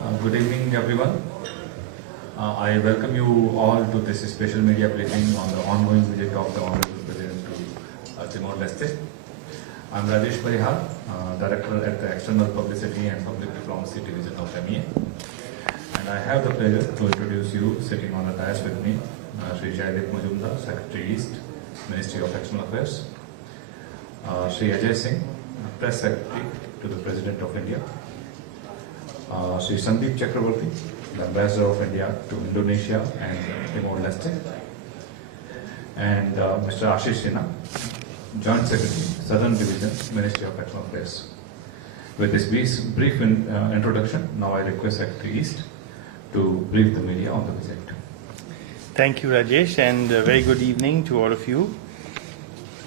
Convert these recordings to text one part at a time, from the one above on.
Good evening, everyone. I welcome you all to this special media briefing on the ongoing visit of the Honorable President to Timor-Leste. I'm Rajesh Parihar, Director at the External Publicity and Public Diplomacy Division of MEA. And I have the pleasure to introduce you, sitting on the dais with me, Sri Jaideep Majumdar, Secretary East, Ministry of External Affairs, Sri Ajay Singh, Press Secretary to the President of India, Sri Sandeep Chakraborty, the Ambassador of India to Indonesia and Timor-Leste, and Mr. Ashish Sinha, Joint Secretary, Southern Division, Ministry of External Affairs. With this brief introduction, now I request Secretary East to brief the media on the visit. Thank you, Rajesh, and a very good evening to all of you.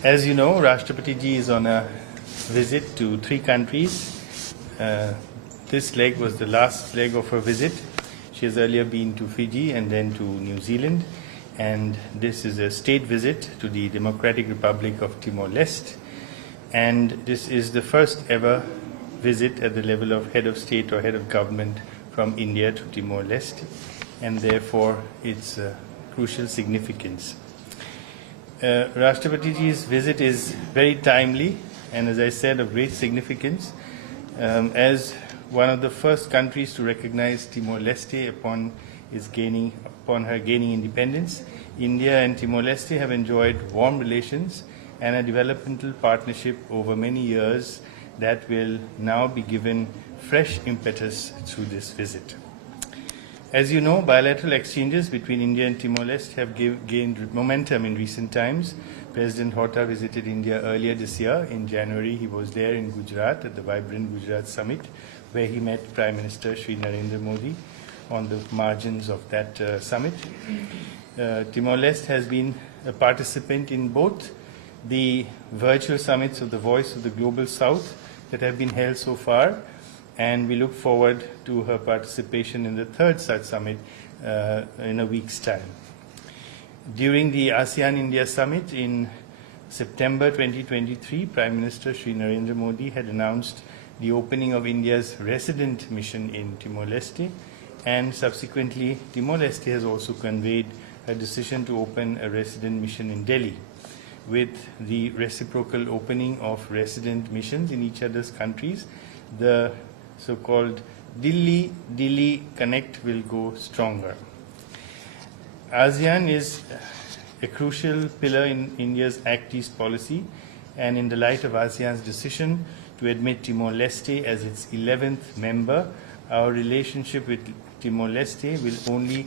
As you know, Rashtrapati Ji is on a visit to 3 countries. This leg was the last leg of her visit. She has earlier been to Fiji and then to New Zealand, and this is a state visit to the Democratic Republic of Timor-Leste, and this is the first ever visit at the level of head of state or head of government from India to Timor-Leste, and therefore its crucial significance. Rashtrapati Ji's visit is very timely and, as I said, of great significance, as one of the first countries to recognize Timor-Leste upon her gaining independence. India and Timor-Leste have enjoyed warm relations and a developmental partnership over many years that will now be given fresh impetus through this visit. As you know, bilateral exchanges between India and Timor-Leste have gained momentum in recent times. President Horta visited India earlier this year. In January, he was there in Gujarat at the Vibrant Gujarat Summit, where he met Prime Minister Sri Narendra Modi on the margins of that summit. Timor-Leste has been a participant in both the virtual summits of the Voice of the Global South that have been held so far, and we look forward to her participation in the 3rd such summit in a week's time. During the ASEAN-India Summit in September 2023, Prime Minister Sri Narendra Modi had announced the opening of India's resident mission in Timor-Leste, and subsequently Timor-Leste has also conveyed a decision to open a resident mission in Delhi. With the reciprocal opening of resident missions in each other's countries, the so-called Delhi Connect will go stronger. ASEAN is a crucial pillar in India's Act East policy, and in the light of ASEAN's decision to admit Timor-Leste as its 11th member, our relationship with Timor-Leste will only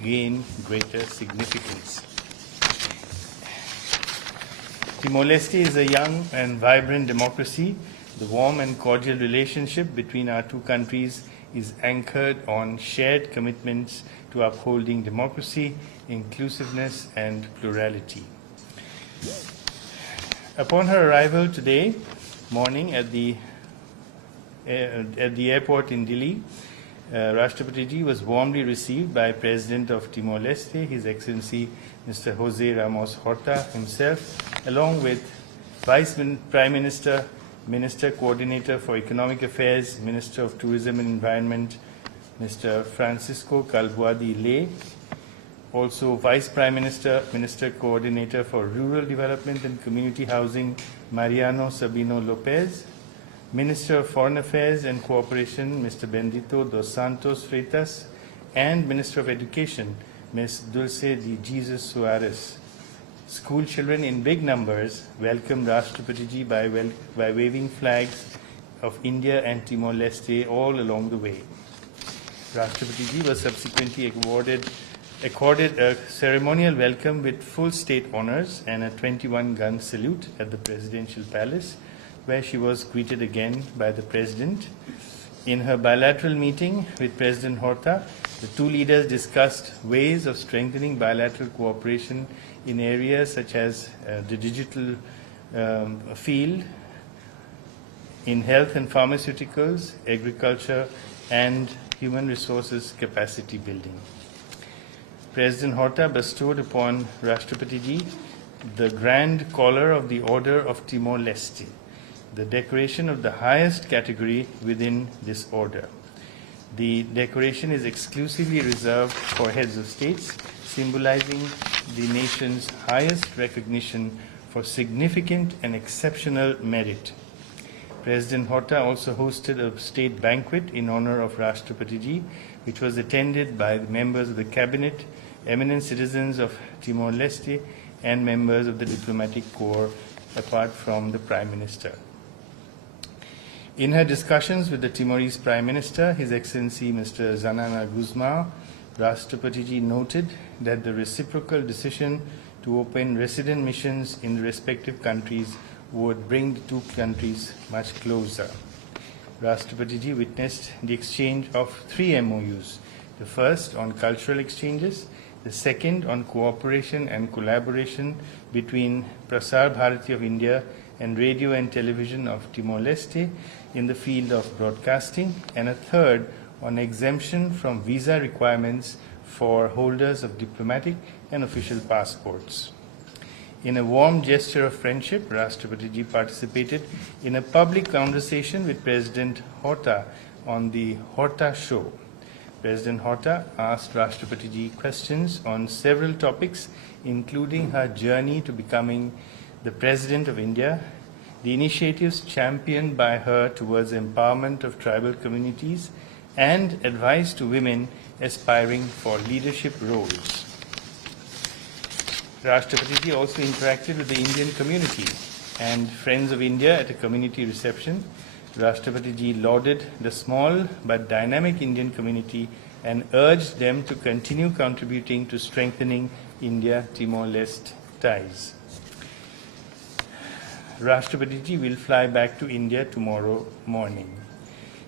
gain greater significance. Timor-Leste is a young and vibrant democracy. The warm and cordial relationship between our 2 countries is anchored on shared commitments to upholding democracy, inclusiveness, and plurality. Upon her arrival today morning at the airport in Delhi, Rashtrapati Ji was warmly received by President of Timor-Leste, His Excellency Mr. Jose Ramos Horta himself, along with Vice Prime Minister, Minister Coordinator for Economic Affairs, Minister of Tourism and Environment, Mr. Francisco Calbuadi Ley, also Vice Prime Minister, Minister Coordinator for Rural Development and Community Housing, Mariano Sabino Lopez, Minister of Foreign Affairs and Cooperation, Mr. Bendito dos Santos Freitas, and Minister of Education, Ms. Dulce de Jesus Suarez. School children in big numbers welcomed Rashtrapati Ji by waving flags of India and Timor-Leste all along the way. Rashtrapati Ji was subsequently accorded a ceremonial welcome with full state honors and a 21-gun salute at the Presidential Palace, where she was greeted again by the President. In her bilateral meeting with President Horta, the 2 leaders discussed ways of strengthening bilateral cooperation in areas such as the digital field, in health and pharmaceuticals, agriculture, and human resources capacity building. President Horta bestowed upon Rashtrapati Ji the Grand Collar of the Order of Timor-Leste, the decoration of the highest category within this order. The decoration is exclusively reserved for heads of states, symbolizing the nation's highest recognition for significant and exceptional merit. President Horta also hosted a state banquet in honor of Rashtrapati Ji, which was attended by the members of the cabinet, eminent citizens of Timor-Leste, and members of the diplomatic corps, apart from the Prime Minister. In her discussions with the Timorese Prime Minister, His Excellency Mr. Zanana Guzmão, Rashtrapati Ji noted that the reciprocal decision to open resident missions in the respective countries would bring the two countries much closer. Rashtrapati Ji witnessed the exchange of 3 MOUs, the first on cultural exchanges, the second on cooperation and collaboration between Prasar Bharati of India and Radio and Television of Timor-Leste in the field of broadcasting, and a third on exemption from visa requirements for holders of diplomatic and official passports. In a warm gesture of friendship, Rashtrapati Ji participated in a public conversation with President Horta on the Horta Show. President Horta asked Rashtrapati Ji questions on several topics, including her journey to becoming the President of India, the initiatives championed by her towards empowerment of tribal communities, and advice to women aspiring for leadership roles. Rashtrapati Ji also interacted with the Indian community and Friends of India at a community reception. Rashtrapati Ji lauded the small but dynamic Indian community and urged them to continue contributing to strengthening India-Timor-Leste ties. Rashtrapati Ji will fly back to India tomorrow morning.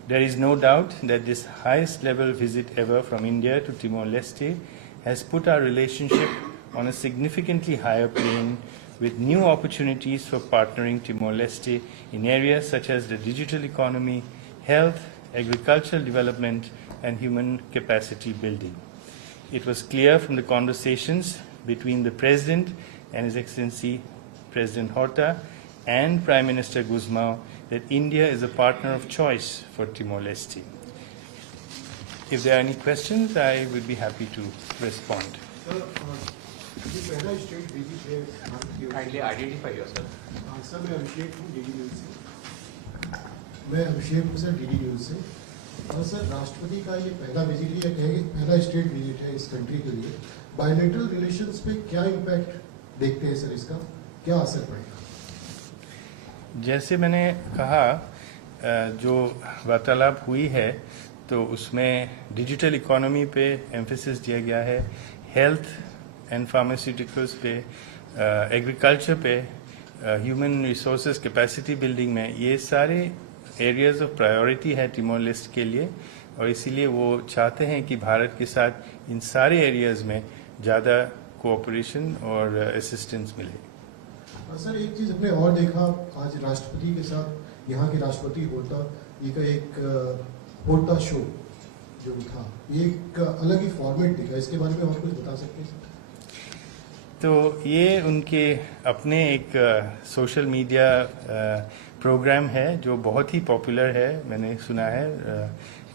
There is no doubt that this highest level visit ever from India to Timor-Leste has put our relationship on a significantly higher plane, with new opportunities for partnering Timor-Leste in areas such as the digital economy, health, agricultural development, and human capacity building. It was clear from the conversations between the President and His Excellency President Horta and Prime Minister Guzmão that India is a partner of choice for Timor-Leste. If there are any questions, I would be happy to respond. Kindly identify yourself. Sir मैं अभिषेक हूँ DD news से। मैं अभिषेक हूँ sir DD news से। और sir राष्ट्रपति का ये पहला विजिट या कहेंगे पहला स्टेट विजिट है इस कंट्री के लिए। बायलैटरल रिलेशंस पे क्या इम्पैक्ट देखते हैं सर, इसका क्या असर पड़ेगा? जैसे मैंने कहा, जो वार्तालाप हुई है तो उसमें डिजिटल इकोनॉमी पे एम्फेसिस दिया गया है, हेल्थ एंड फार्मास्यूटिकल्स पे, एग्रीकल्चर पे, ह्यूमन रिसोर्सेज कैपेसिटी बिल्डिंग में, ये सारे एरियाज ऑफ प्रायोरिटी है टिमोर लेस्टे के लिए, और इसीलिए वो चाहते हैं कि भारत के साथ इन सारे एरियाज में ज़्यादा कोऑपरेशन और असिस्टेंस मिले। सर एक चीज़ हमने और देखा आज राष्ट्रपति के साथ यहाँ के राष्ट्रपति होता ये का एक होता शो जो था, ये एक अलग ही फॉर्मेट दिखा, इसके बारे में और कुछ बता सकते हैं? तो ये उनके अपने एक सोशल मीडिया प्रोग्राम है जो बहुत ही पॉपुलर है, मैंने सुना है।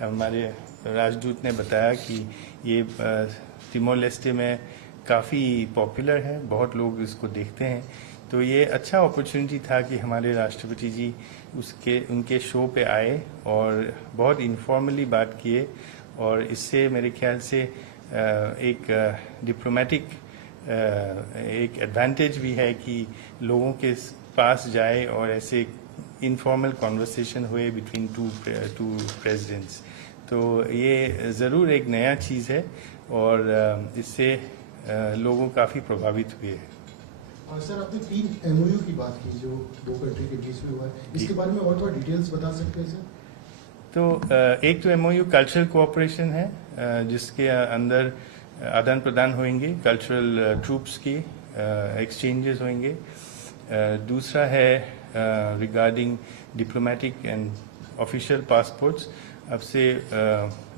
हमारे राजदूत ने बताया कि ये टिमोर लेस्टे में काफ़ी पॉपुलर है, बहुत लोग इसको देखते हैं। तो ये अच्छा अपॉर्चुनिटी था कि हमारे राष्ट्रपति जी उनके शो पे आए और बहुत इनफॉर्मली बात किए, और इससे मेरे ख्याल से एक डिप्लोमेटिक एक एडवांटेज भी है कि लोगों के पास जाए और ऐसे इनफॉर्मल कॉन्वर्सेशन हुए बिटवीन टू प्रेसिडेंट्स। तो ये ज़रूर एक नया चीज़ है और इससे लोगों काफ़ी प्रभावित हुए हैं। सर आपने 3 MOU की बात की जो 2 कंट्री के बीच में हुआ है, इसके बारे में और थोड़ा डिटेल्स बता सकते हैं सर? तो एक तो MOU कल्चरल कोऑपरेशन है जिसके अंदर आदान प्रदान होंगे, कल्चरल ट्रूप्स की एक्सचेंजेस होंगे। दूसरा है regarding diplomatic and official passports. अब से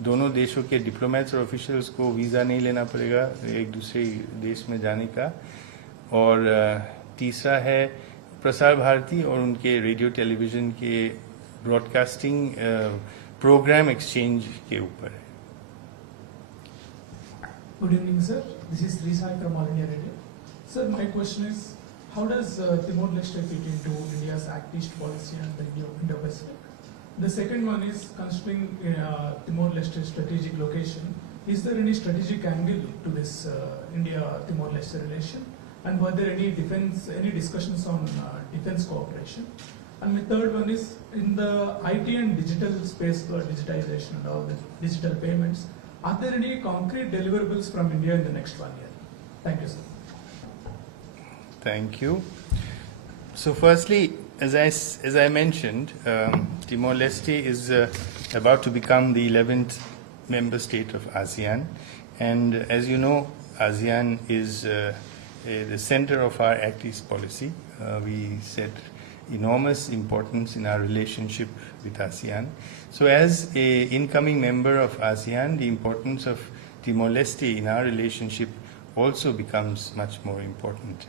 दोनों देशों के डिप्लोमेट्स और ऑफिशियल्स को वीज़ा नहीं लेना पड़ेगा एक दूसरे देश में जाने का। और तीसरा है प्रसार भारती और उनके रेडियो टेलीविज़न के ब्रॉडकास्टिंग प्रोग्राम एक्सचेंज के ऊपर है. Good evening, sir. This is Sri Sai from All India Radio. Sir, my question is, how does Timor-Leste fit into India's Act East policy and the Indo-Pacific? The second one is, considering Timor-Leste's strategic location, is there any strategic angle to this India-Timor-Leste relation? And were there any discussions on defense cooperation? And my third one is, in the IT and digital space for digitization and all the digital payments, are there any concrete deliverables from India in the next 1 year? Thank you, sir. Thank you. So firstly, as I mentioned, Timor-Leste is about to become the 11th member state of ASEAN. And as you know, ASEAN is the center of our Act East policy. We set enormous importance in our relationship with ASEAN. So as an incoming member of ASEAN, the importance of Timor-Leste in our relationship also becomes much more important.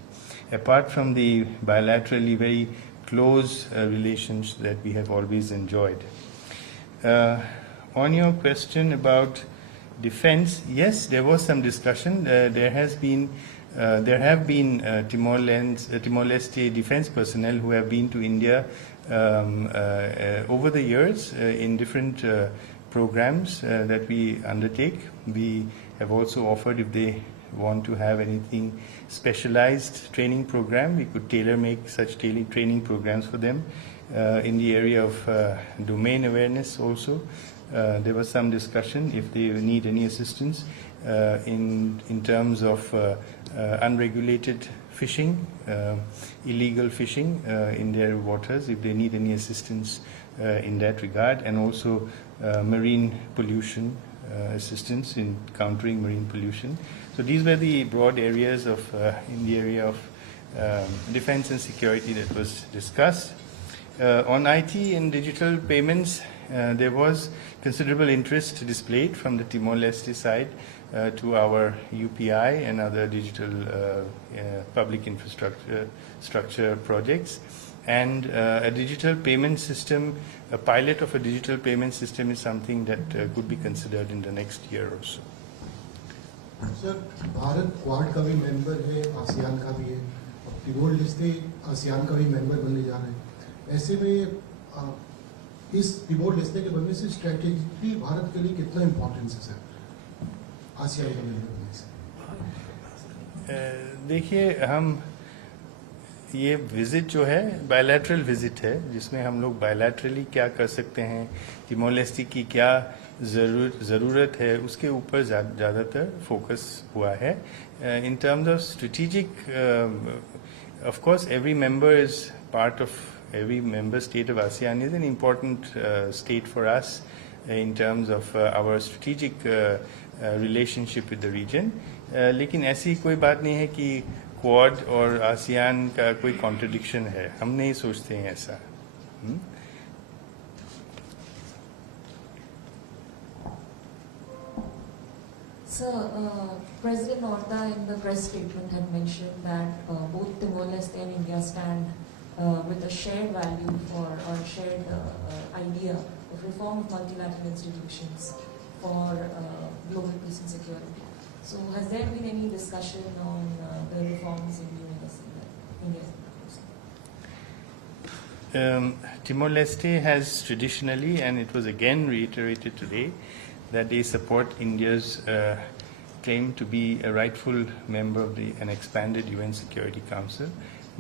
Apart from the bilaterally very close relations that we have always enjoyed. On your question about defense, yes, there was some discussion. There have been Timor-Leste defense personnel who have been to India over the years in different programs that we undertake. We have also offered, if they want to have anything specialized training program, we could tailor make such training programs for them. In the area of domain awareness also, there was some discussion if they need any assistance in terms of unregulated fishing, illegal fishing in their waters, if they need any assistance in that regard, and also marine pollution assistance in countering marine pollution. So these were the broad areas of in the area of defense and security that was discussed. On IT and digital payments, there was considerable interest displayed from the Timor-Leste side to our UPI and other digital public infrastructure projects. And a digital payment system, a pilot of a digital payment system is something that could be considered in the next year or so. Sir, Bharat quad का भी member है, ASEAN का भी है, और Timor Leste ASEAN का भी member बनने जा रहे हैं. ऐसे में इस तिमोर लेस्टे के बनने से स्ट्रेटेजिकली भारत के लिए कितना इम्पोर्टेंस है सर, आसियान का मेंबर बनने से? देखिए, हम ये विजिट जो है बायलैटरल विजिट है, जिसमें हम लोग बायलैटरली क्या कर सकते हैं, तिमोर लेस्टे की क्या ज़रूरत है, उसके ऊपर ज़्यादातर फोकस हुआ है. In terms of strategic, of course every member is part of every member state of ASEAN is an important state for us in terms of our strategic relationship with the region. लेकिन ऐसी कोई बात नहीं है कि quad और ASEAN का कोई कॉन्ट्रडिक्शन है, हम नहीं सोचते हैं ऐसा. Sir, President Horta in the press statement had mentioned that both Timor-Leste and India stand with a shared value or shared idea of reform of multilateral institutions for global peace and security. So has there been any discussion on the reforms in India? Timor-Leste has traditionally, and it was again reiterated today, that they support India's claim to be a rightful member of an expanded UN Security Council.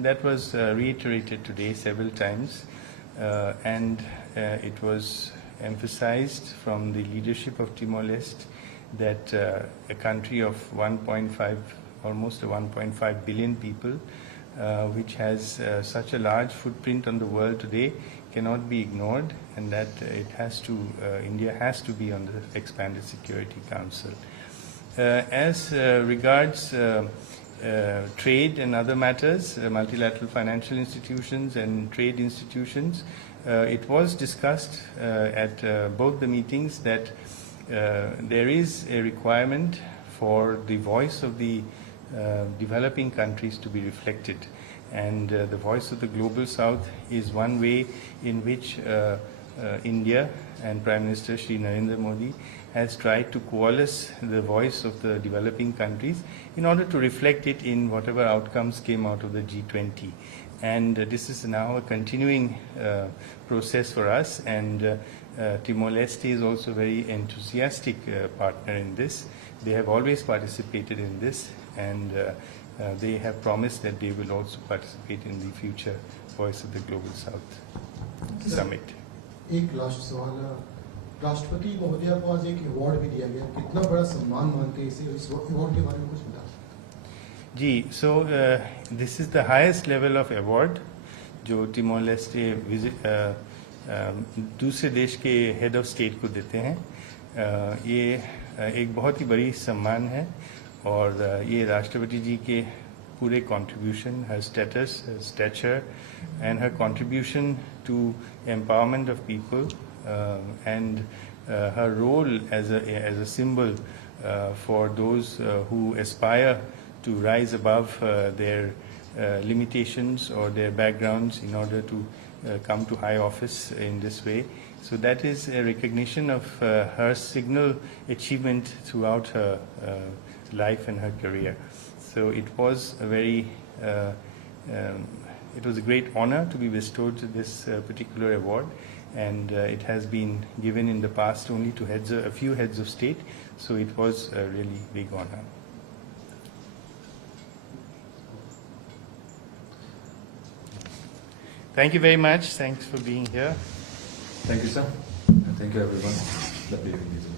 That was reiterated today several times, and it was emphasized from the leadership of Timor-Leste that a country of 1.5 billion people, which has such a large footprint on the world today, cannot be ignored, and that India has to be on the expanded Security Council. As regards trade and other matters, multilateral financial institutions and trade institutions, it was discussed at both the meetings that there is a requirement for the voice of the developing countries to be reflected. And the voice of the Global South is one way in which India and Prime Minister Shri Narendra Modi has tried to coalesce the voice of the developing countries in order to reflect it in whatever outcomes came out of the G20. And this is now a continuing process for us, and Timor-Leste is also a very enthusiastic partner in this. They have always participated in this, and they have promised that they will also participate in the future Voice of the Global South Summit. एक last सवाल है। राष्ट्रपति महोदया को आज एक award भी दिया गया, कितना बड़ा सम्मान मानते हैं इसे, इस अवार्ड के बारे में कुछ बता। जी, so this is the highest level of award जो टिमोर लेस्टे दूसरे देश के हेड ऑफ स्टेट को देते हैं। ये एक बहुत ही बड़ी सम्मान है, और ये राष्ट्रपति जी के पूरे contribution, her status, her stature, and her contribution to empowerment of people, and her role as a symbol for those who aspire to rise above their limitations or their backgrounds in order to come to high office in this way. So that is a recognition of her signal achievement throughout her life and her career. So it was a very, it was a great honor to be bestowed this particular award, and it has been given in the past only to a few heads of state. So it was a really big honor. Thank you very much. Thanks for being here. Thank you, sir. And thank you, everyone. The briefing is over.